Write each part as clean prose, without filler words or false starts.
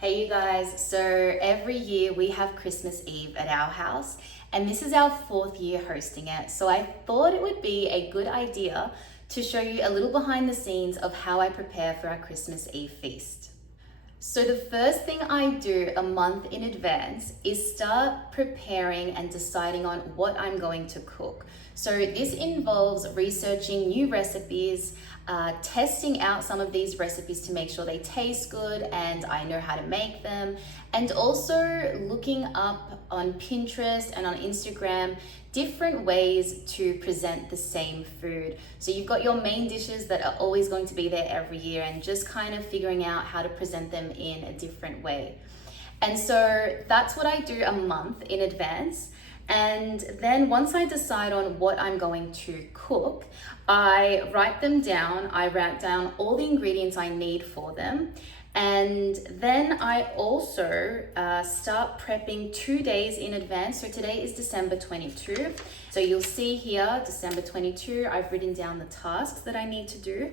Hey you guys, so every year we have Christmas Eve at our house and this is our fourth year hosting it. So I thought it would be a good idea to show you a little behind the scenes of how I prepare for our Christmas Eve feast. So the first thing I do a month in advance is start preparing and deciding on what I'm going to cook. So this involves researching new recipes, testing out some of these recipes to make sure they taste good and I know how to make them, and also looking up on Pinterest and on Instagram different ways to present the same food. So you've got your main dishes that are always going to be there every year and just kind of figuring out how to present them in a different way. And so that's what I do a month in advance. And then once I decide on what I'm going to cook, I write them down. I write down all the ingredients I need for them. And then I also start prepping 2 days in advance. So today is December 22. So you'll see here, December 22, I've written down the tasks that I need to do.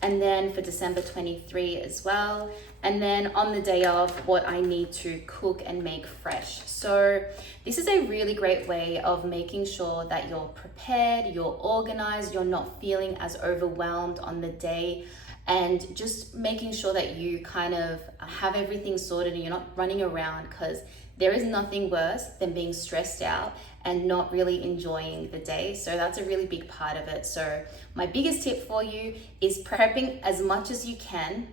And then for December 23 as well. And then on the day of, what I need to cook and make fresh. So this is a really great way of making sure that you're prepared, you're organized, you're not feeling as overwhelmed on the day, and just making sure that you kind of have everything sorted and you're not running around, because there is nothing worse than being stressed out and not really enjoying the day. So that's a really big part of it. So my biggest tip for you is prepping as much as you can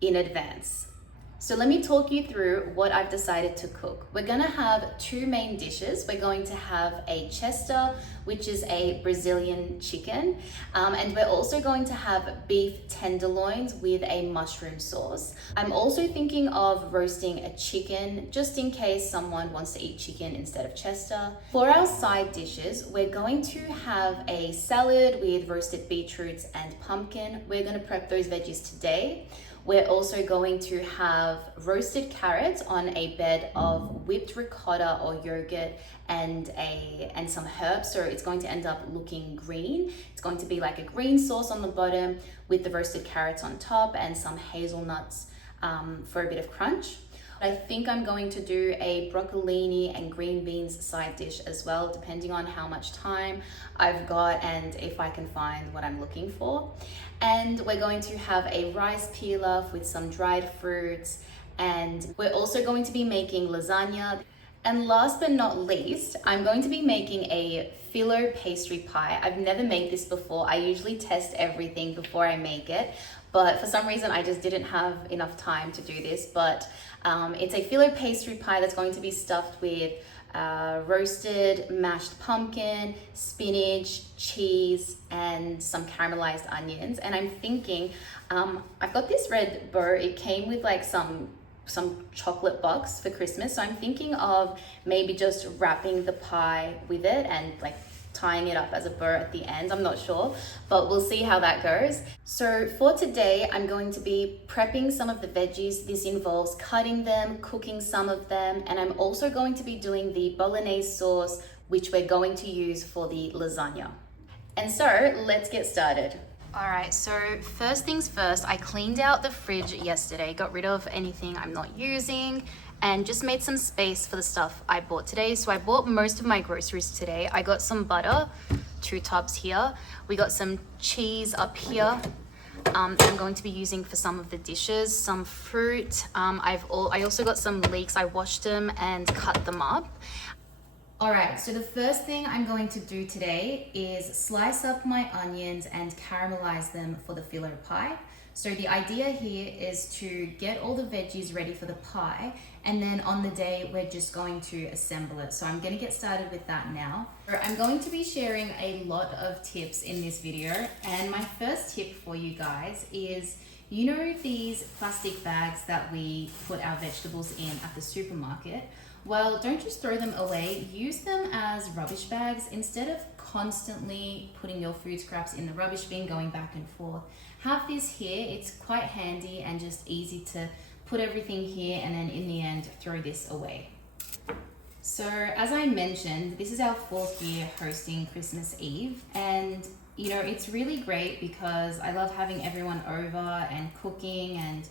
in advance. So let me talk you through what I've decided to cook. We're gonna have two main dishes. We're going to have a Chester, which is a Brazilian chicken, and we're also going to have beef tenderloins with a mushroom sauce. I'm also thinking of roasting a chicken, just in case someone wants to eat chicken instead of Chester. For our side dishes, we're going to have a salad with roasted beetroots and pumpkin. We're gonna prep those veggies today. We're also going to have roasted carrots on a bed of whipped ricotta or yogurt and some herbs. So it's going to end up looking green. It's going to be like a green sauce on the bottom with the roasted carrots on top and some hazelnuts for a bit of crunch. I think I'm going to do a broccolini and green beans side dish as well, depending on how much time I've got and if I can find what I'm looking for. And we're going to have a rice pilaf with some dried fruits, and we're also going to be making lasagna. And last but not least, I'm going to be making a filo pastry pie. I've never made this before. I usually test everything before I make it, but for some reason I just didn't have enough time to do this. But it's a filo pastry pie that's going to be stuffed with roasted mashed pumpkin, spinach, cheese, and some caramelized onions. And I'm thinking, I've got this red bow. It came with like some chocolate box for Christmas. So I'm thinking of maybe just wrapping the pie with it and like tying it up as a bow at the end. I'm not sure, but we'll see how that goes. So for today, I'm going to be prepping some of the veggies. This involves cutting them, cooking some of them, and I'm also going to be doing the bolognese sauce, which we're going to use for the lasagna. And so let's get started. All right, so first things first, I cleaned out the fridge yesterday, got rid of anything I'm not using, and just made some space for the stuff I bought today. So I bought most of my groceries today. I got some butter, 2 tubs here. We got some cheese up here. I'm going to be using for some of the dishes, some fruit. I also got some leeks. I washed them and cut them up. All right, so the first thing I'm going to do today is slice up my onions and caramelize them for the filo pie. So the idea here is to get all the veggies ready for the pie, and then on the day we're just going to assemble it. So I'm going to get started with that now. I'm going to be sharing a lot of tips in this video, and my first tip for you guys is, you know these plastic bags that we put our vegetables in at the supermarket? Well, don't just throw them away, use them as rubbish bags instead of constantly putting your food scraps in the rubbish bin, going back and forth. Have this here, it's quite handy and just easy to put everything here and then in the end throw this away. So as I mentioned, this is our 4th year hosting Christmas Eve, and you know, it's really great because I love having everyone over and cooking and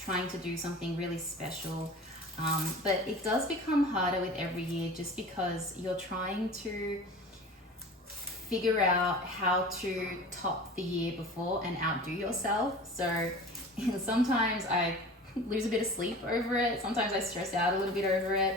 trying to do something really special. But it does become harder with every year just because you're trying to figure out how to top the year before and outdo yourself. So sometimes I lose a bit of sleep over it. Sometimes I stress out a little bit over it.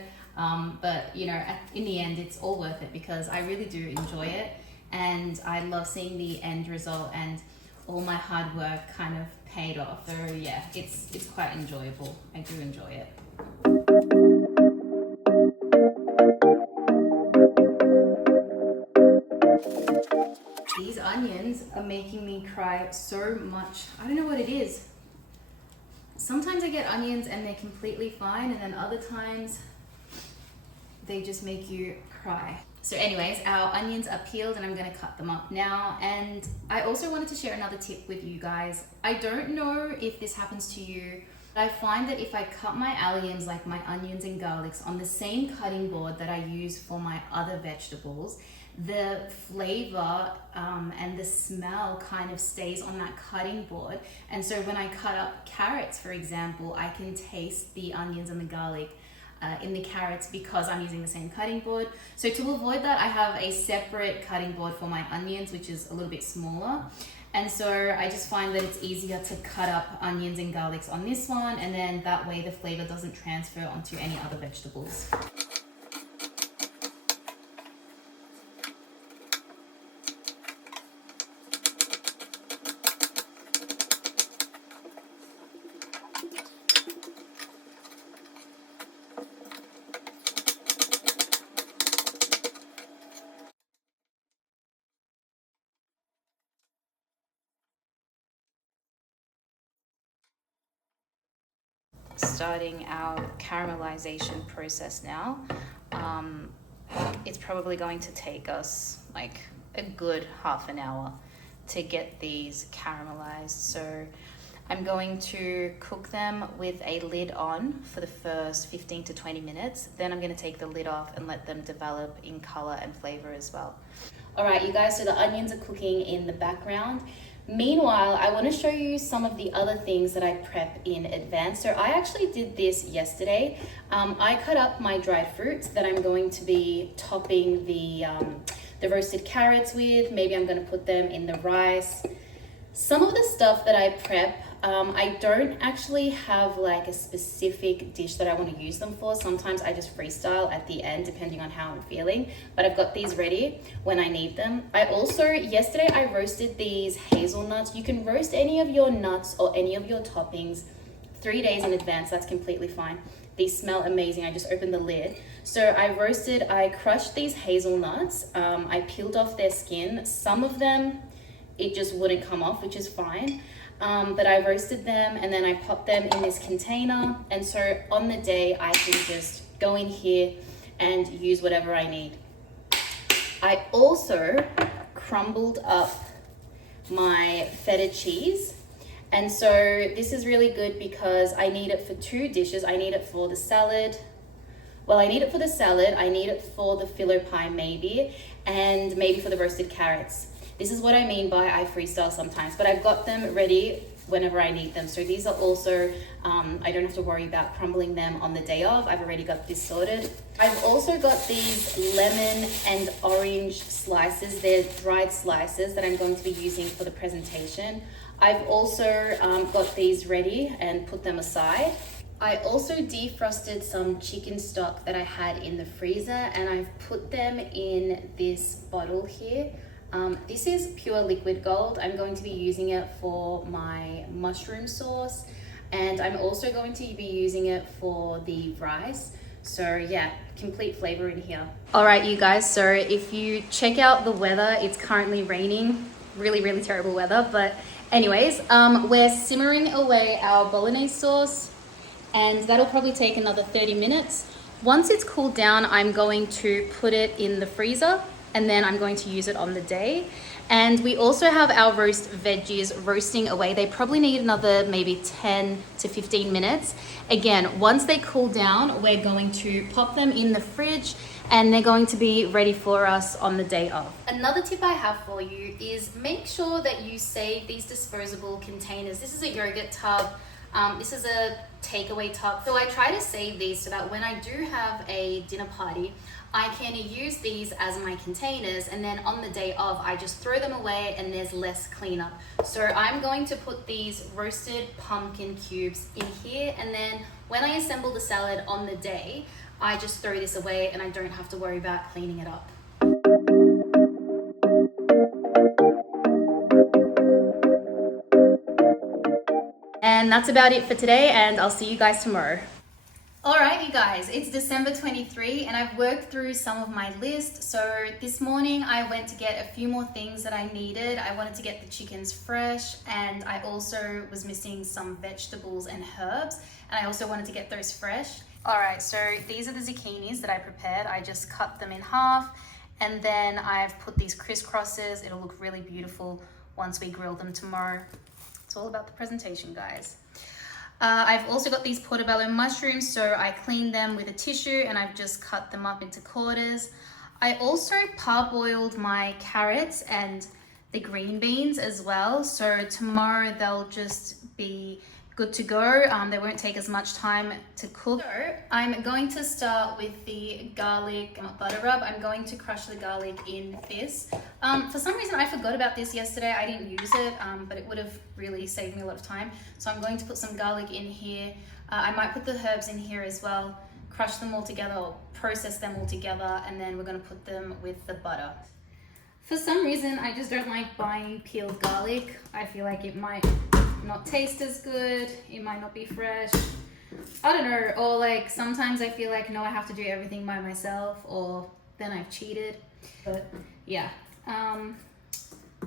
But you know, in the end, it's all worth it because I really do enjoy it. And I love seeing the end result and all my hard work kind of paid off. So yeah, it's quite enjoyable. I do enjoy it. These onions are making me cry so much. I don't know what it is. Sometimes I get onions and they're completely fine, and then other times they just make you cry. So anyways, our onions are peeled and I'm gonna cut them up now. And I also wanted to share another tip with you guys. I don't know if this happens to you, but I find that if I cut my alliums, like my onions and garlics, on the same cutting board that I use for my other vegetables, the flavor and the smell kind of stays on that cutting board. And so when I cut up carrots, for example, I can taste the onions and the garlic in the carrots because I'm using the same cutting board. So to avoid that, I have a separate cutting board for my onions, which is a little bit smaller. And so I just find that it's easier to cut up onions and garlics on this one, and then that way the flavor doesn't transfer onto any other vegetables. Starting our caramelization process now. It's probably going to take us like a good half an hour to get these caramelized. So I'm going to cook them with a lid on for the first 15 to 20 minutes. Then I'm going to take the lid off and let them develop in color and flavor as well. All right, you guys, so the onions are cooking in the background. Meanwhile, I want to show you some of the other things that I prep in advance. So I actually did this yesterday. I cut up my dried fruits that I'm going to be topping the roasted carrots with. Maybe I'm going to put them in the rice. Some of the stuff that I prep, I don't actually have like a specific dish that I want to use them for. Sometimes I just freestyle at the end depending on how I'm feeling, but I've got these ready when I need them. I also, yesterday I roasted these hazelnuts. You can roast any of your nuts or any of your toppings 3 days in advance. That's completely fine. These smell amazing. I just opened the lid. So I crushed these hazelnuts. I peeled off their skin. Some of them, it just wouldn't come off, which is fine. But I roasted them and then I popped them in this container. And so on the day, I can just go in here and use whatever I need. I also crumbled up my feta cheese. And so this is really good because I need it for 2 dishes. I need it for the salad. Well, I need it for the salad. I need it for the filo pie maybe, and maybe for the roasted carrots. This is what I mean by I freestyle sometimes, but I've got them ready whenever I need them. So these are also, I don't have to worry about crumbling them on the day of. I've already got this sorted. I've also got these lemon and orange slices. They're dried slices that I'm going to be using for the presentation. I've also got these ready and put them aside. I also defrosted some chicken stock that I had in the freezer, and I've put them in this bottle here. This is pure liquid gold. I'm going to be using it for my mushroom sauce, and I'm also going to be using it for the rice. So yeah, complete flavor in here. All right, you guys, so if you check out the weather, it's currently raining. Really, really terrible weather. But anyways, we're simmering away our bolognese sauce, and that'll probably take another 30 minutes. Once it's cooled down, I'm going to put it in the freezer, and then I'm going to use it on the day. And we also have our roast veggies roasting away. They probably need another maybe 10 to 15 minutes. Again, once they cool down, we're going to pop them in the fridge and they're going to be ready for us on the day of. Another tip I have for you is make sure that you save these disposable containers. This is a yogurt tub. This is a takeaway tub. So I try to save these so that when I do have a dinner party, I can use these as my containers, and then on the day of, I just throw them away and there's less cleanup. So I'm going to put these roasted pumpkin cubes in here, and then when I assemble the salad on the day, I just throw this away and I don't have to worry about cleaning it up. And that's about it for today, and I'll see you guys tomorrow. Alright you guys, it's December 23 and I've worked through some of my list. So this morning I went to get a few more things that I needed. I wanted to get the chickens fresh, and I also was missing some vegetables and herbs, and I also wanted to get those fresh. Alright, so these are the zucchinis that I prepared. I just cut them in half, and then I've put these crisscrosses. It'll look really beautiful once we grill them tomorrow. It's all about the presentation, guys. I've also got these portobello mushrooms, so I cleaned them with a tissue and I've just cut them up into quarters. I also parboiled my carrots and the green beans as well, so tomorrow they'll just be good to go. They won't take as much time to cook. So I'm going to start with the garlic butter rub. I'm going to crush the garlic in this. For some reason I forgot about this yesterday. I didn't use it, but it would have really saved me a lot of time. So I'm going to put some garlic in here. I might put the herbs in here as well, crush them all together or process them all together, and then we're going to put them with the butter. For some reason I just don't like buying peeled garlic. I feel like it might not taste as good, it might not be fresh, I don't know, or like sometimes I feel like no, I have to do everything by myself, or then I've cheated. But yeah, I'm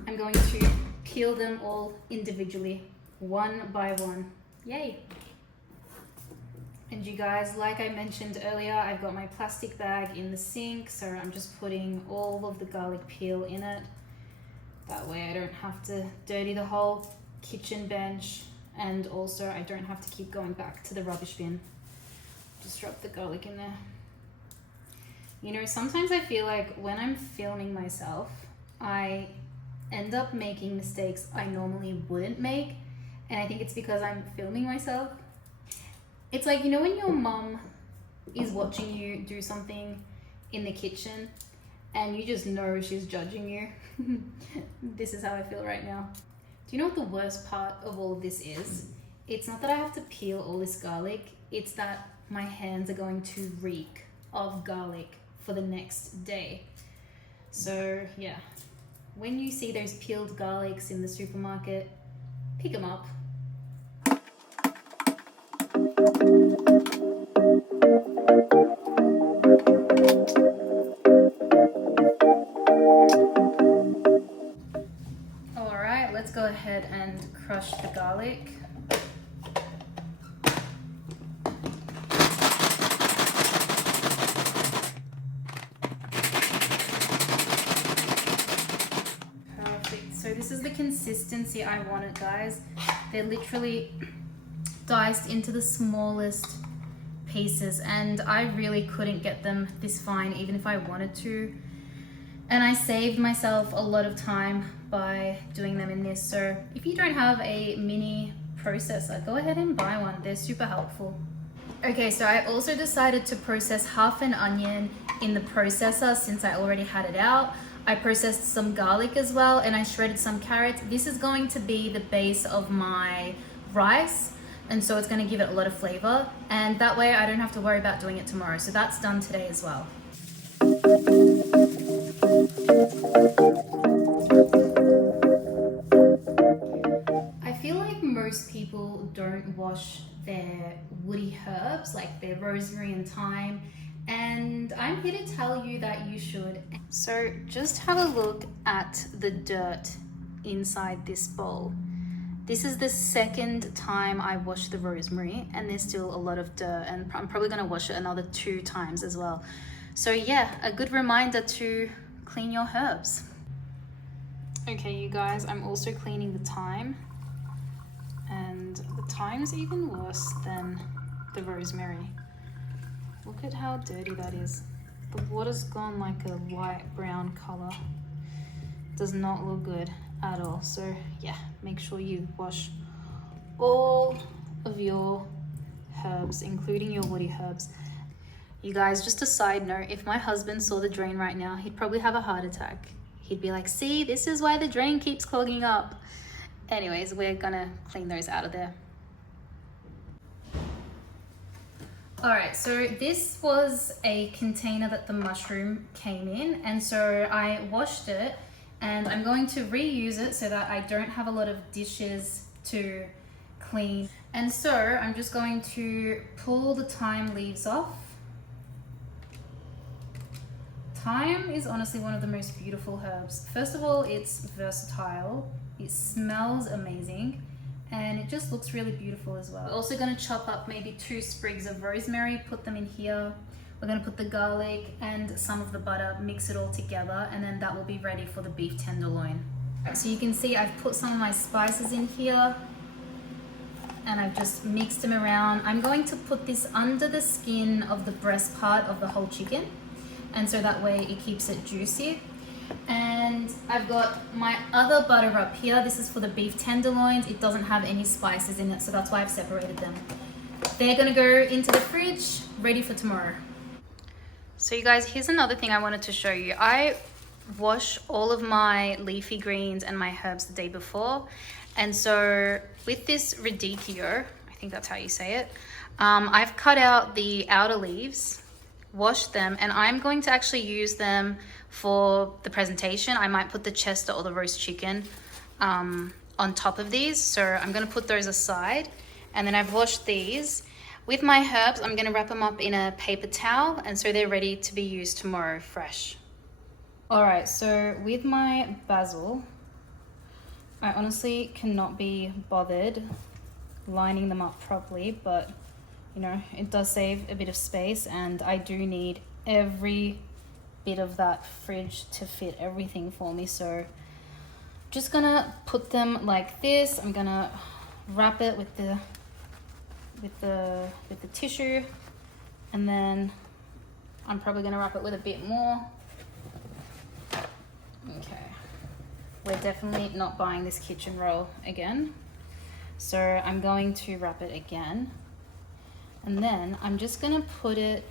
going to peel them all individually, one by one. Yay! And you guys, like I mentioned earlier, I've got my plastic bag in the sink, so I'm just putting all of the garlic peel in it. That way I don't have to dirty the whole kitchen bench, and also I don't have to keep going back to the rubbish bin. Just drop the garlic in there. You know, sometimes I feel like when I'm filming myself, I end up making mistakes I normally wouldn't make, and I think it's because I'm filming myself. It's like, you know, when your mom is watching you do something in the kitchen and you just know she's judging you. This is how I feel right now. Do you know what the worst part of all of this is? It's not that I have to peel all this garlic, it's that my hands are going to reek of garlic for the next day. So yeah, when you see those peeled garlics in the supermarket, pick them up. Alright, let's go ahead and crush the garlic. Perfect. So this is the consistency I wanted, guys. They're literally diced into the smallest pieces, and I really couldn't get them this fine even if I wanted to. And I saved myself a lot of time by doing them in this. So if you don't have a mini processor, go ahead and buy one. They're super helpful. Okay, so I also decided to process half an onion in the processor since I already had it out. I processed some garlic as well, and I shredded some carrots. This is going to be the base of my rice, and so it's going to give it a lot of flavor, and that way I don't have to worry about doing it tomorrow. So that's done today as well. I feel like most people don't wash their woody herbs, like their rosemary and thyme, and I'm here to tell you that you should. So just have a look at the dirt inside this bowl. This is the second time I washed the rosemary, and there's still a lot of dirt, and I'm probably going to wash it another 2 times as well. So yeah, a good reminder to clean your herbs. Okay, you guys, I'm also cleaning the thyme, and the thyme's even worse than the rosemary. Look at how dirty that is. The water's gone like a light brown color. Does not look good at all. So yeah, make sure you wash all of your herbs, including your woody herbs. You guys, just a side note, if my husband saw the drain right now, he'd probably have a heart attack. He'd be like, see, this is why the drain keeps clogging up. Anyways, we're gonna clean those out of there. All right, so this was a container that the mushroom came in, and so I washed it, and I'm going to reuse it so that I don't have a lot of dishes to clean. And so I'm just going to pull the thyme leaves off. Thyme is honestly one of the most beautiful herbs. First of all, it's versatile, it smells amazing, and it just looks really beautiful as well. We're also going to chop up maybe 2 sprigs of rosemary, put them in here. We're going to put the garlic and some of the butter, mix it all together, and then that will be ready for the beef tenderloin. So you can see I've put some of my spices in here and I've just mixed them around. I'm going to put this under the skin of the breast part of the whole chicken, and so that way it keeps it juicy. And I've got my other butter up here. This is for the beef tenderloins. It doesn't have any spices in it, so that's why I've separated them. They're gonna go into the fridge, ready for tomorrow. So you guys, here's another thing I wanted to show you. I wash all of my leafy greens and my herbs the day before. And so with this radicchio, I think that's how you say it, I've cut out the outer leaves, washed them, and I'm going to actually use them for the presentation. I might put the Chester or the roast chicken on top of these. So I'm gonna put those aside. And then I've washed these. With my herbs, I'm gonna wrap them up in a paper towel, and so they're ready to be used tomorrow fresh. All right, so with my basil, I honestly cannot be bothered lining them up properly, but you know, it does save a bit of space, and I do need every bit of that fridge to fit everything for me. So just gonna put them like this. I'm gonna wrap it with the tissue, and then I'm probably gonna wrap it with a bit more. Okay, we're definitely not buying this kitchen roll again, so I'm going to wrap it again, and then I'm just gonna put it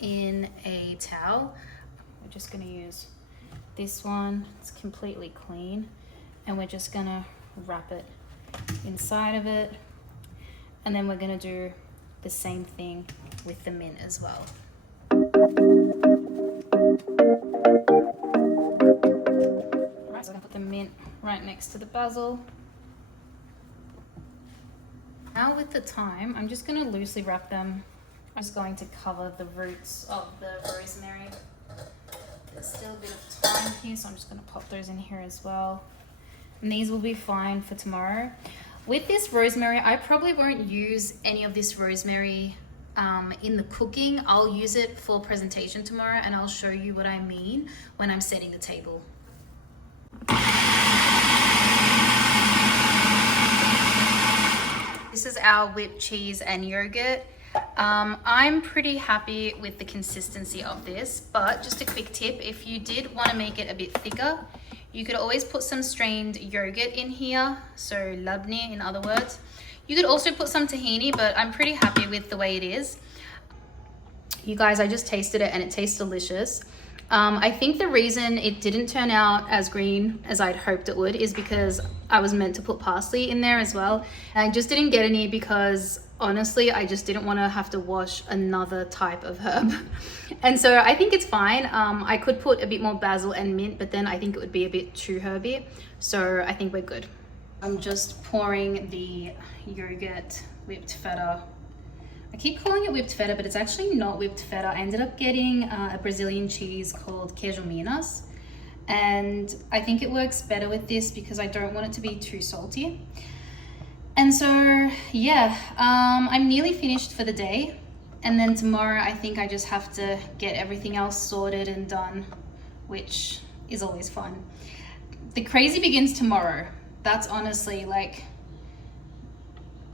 in a towel. We're just gonna use this one, it's completely clean, and we're just gonna wrap it inside of it, and then we're gonna do the same thing with the mint as well. Alright, so I'm gonna put the mint right next to the basil. Now with the thyme, I'm just gonna loosely wrap them. I'm just going to cover the roots of the rosemary. There's still a bit of thyme here, so I'm just gonna pop those in here as well. And these will be fine for tomorrow. With this rosemary, I probably won't use any of this rosemary in the cooking. I'll use it for presentation tomorrow, and I'll show you what I mean when I'm setting the table. This is our whipped cheese and yogurt. I'm pretty happy with the consistency of this, but just a quick tip, if you did want to make it a bit thicker, you could always put some strained yogurt in here, so labneh in other words. You could also put some tahini, but I'm pretty happy with the way it is. You guys, I just tasted it and it tastes delicious. I think the reason it didn't turn out as green as I'd hoped it would is because I was meant to put parsley in there as well. And I just didn't get any because honestly, I just didn't want to have to wash another type of herb. And so I think it's fine. I could put a bit more basil and mint, but then I think it would be a bit too herby. So I think we're good. I'm just pouring the yogurt whipped feta. I keep calling it whipped feta, but it's actually not whipped feta. I ended up getting a Brazilian cheese called queijo Minas, and I think it works better with this because I don't want it to be too salty. And so yeah, I'm nearly finished for the day, and then tomorrow I think I just have to get everything else sorted and done, which is always fun. The crazy begins tomorrow. That's honestly like,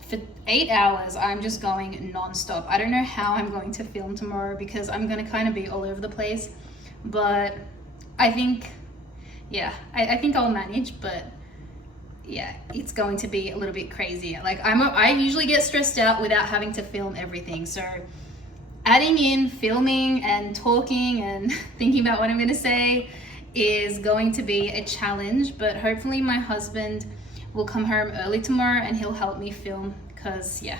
for 8 hours, I'm just going non-stop. I don't know how I'm going to film tomorrow because I'm gonna kind of be all over the place, but I think, yeah, I think I'll manage, but yeah, it's going to be a little bit crazy. Like I usually get stressed out without having to film everything. So adding in filming and talking and thinking about what I'm going to say is going to be a challenge, but hopefully my husband will come home early tomorrow and he'll help me film, because yeah,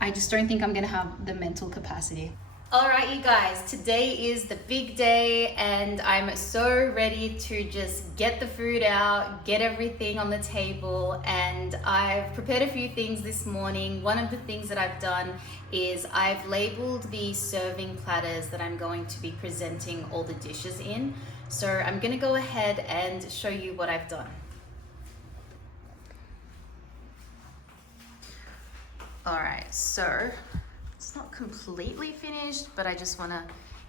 I just don't think I'm going to have the mental capacity. All right, you guys, today is the big day and I'm so ready to just get the food out, get everything on the table, and I've prepared a few things this morning. One of the things that I've done is I've labeled the serving platters that I'm going to be presenting all the dishes in. So I'm gonna go ahead and show you what I've done. All right, so it's not completely finished, but I just want to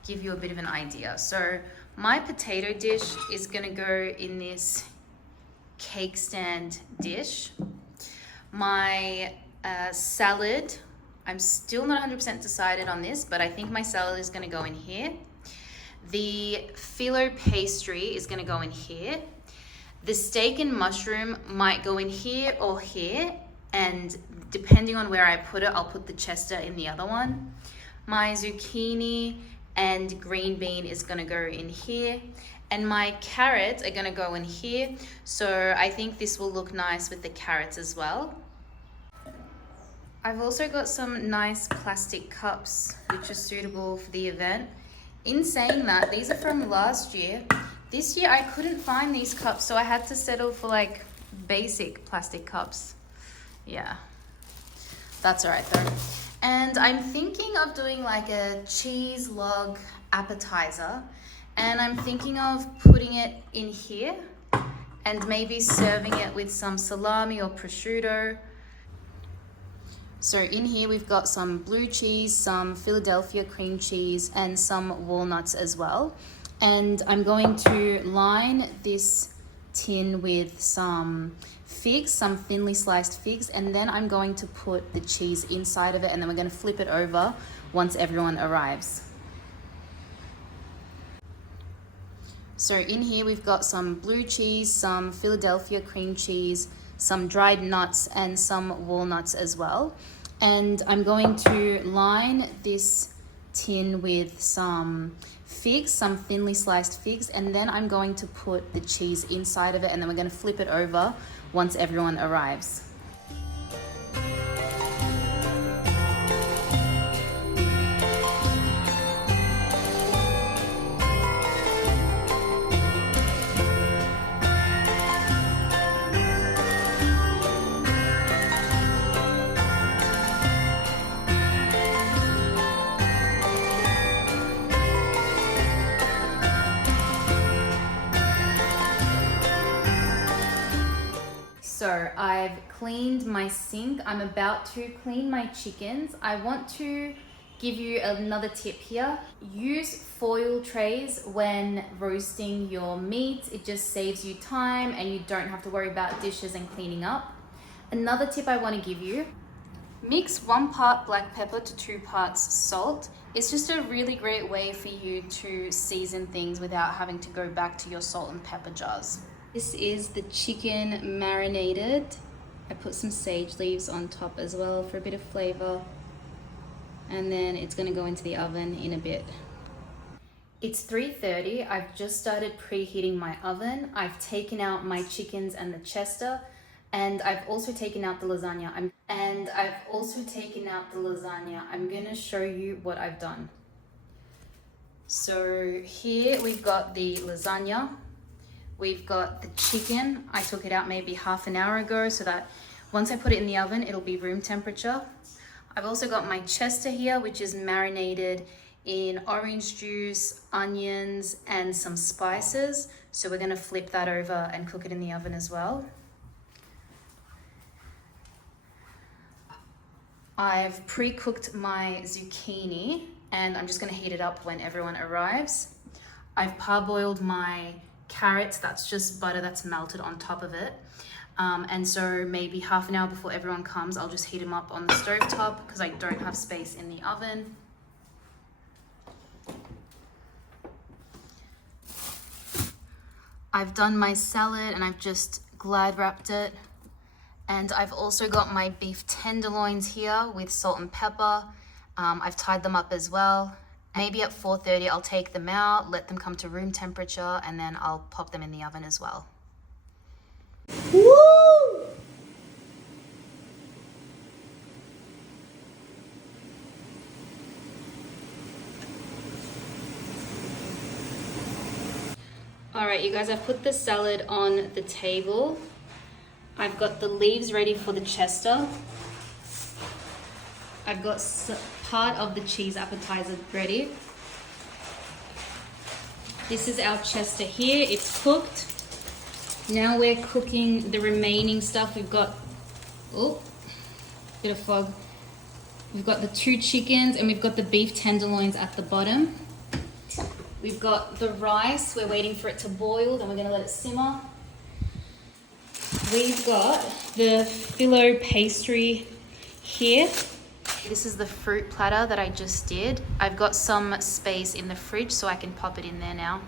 give you a bit of an idea. So my potato dish is going to go in this cake stand dish. My salad, I'm still not 100% decided on this, but I think my salad is going to go in here. The phyllo pastry is going to go in here. The steak and mushroom might go in here or here, and depending on where I put it, I'll put the Chester in the other one. My zucchini and green bean is gonna go in here, and my carrots are gonna go in here. So I think this will look nice with the carrots as well. I've also got some nice plastic cups which are suitable for the event. In saying that, these are from last year. This year I couldn't find these cups, so I had to settle for like basic plastic cups. Yeah, that's all right though. And I'm thinking of doing like a cheese log appetizer, and I'm thinking of putting it in here and maybe serving it with some salami or prosciutto. So in here we've got some blue cheese, some Philadelphia cream cheese, and some walnuts as well. And I'm going to line this tin with some figs, some thinly sliced figs, and then I'm going to put the cheese inside of it, and then we're going to flip it over once everyone arrives. So in here we've got some blue cheese, some Philadelphia cream cheese, some dried nuts, and some walnuts as well. And I'm going to line this tin with some figs, some thinly sliced figs, and then I'm going to put the cheese inside of it, and then we're going to flip it over once everyone arrives. So I've cleaned my sink. I'm about to clean my chickens. I want to give you another tip here. Use foil trays when roasting your meat. It just saves you time and you don't have to worry about dishes and cleaning up. Another tip I want to give you, mix 1 part black pepper to 2 parts salt. It's just a really great way for you to season things without having to go back to your salt and pepper jars. This is the chicken marinated. I put some sage leaves on top as well for a bit of flavor. And then it's gonna go into the oven in a bit. It's 3:30. I've just started preheating my oven. I've taken out my chickens and the Chester, and I've also taken out the lasagna. I'm gonna show you what I've done. So here we've got the lasagna. We've got the chicken. I took it out maybe half an hour ago so that once I put it in the oven, it'll be room temperature. I've also got my Chester here, which is marinated in orange juice, onions, and some spices. So we're gonna flip that over and cook it in the oven as well. I've pre-cooked my zucchini and I'm just gonna heat it up when everyone arrives. I've parboiled my carrots, that's just butter that's melted on top of it. And so maybe half an hour before everyone comes, I'll just heat them up on the stove top because I don't have space in the oven. I've done my salad and I've just glad wrapped it And I've also got my beef tenderloins here with salt and pepper. I've tied them up as well. Maybe at 4:30 I'll take them out, let them come to room temperature, and then I'll pop them in the oven as well. Woo! All right, you guys, I've put the salad on the table. I've got the leaves ready for the Chester. I've got part of the cheese appetizer ready. This is our Chester here, it's cooked. Now we're cooking the remaining stuff. We've got, oh, bit of fog. We've got the 2 chickens and we've got the beef tenderloins at the bottom. We've got the rice, we're waiting for it to boil, then we're gonna let it simmer. We've got the phyllo pastry here. This is the fruit platter that I just did. I've got some space in the fridge so I can pop it in there now.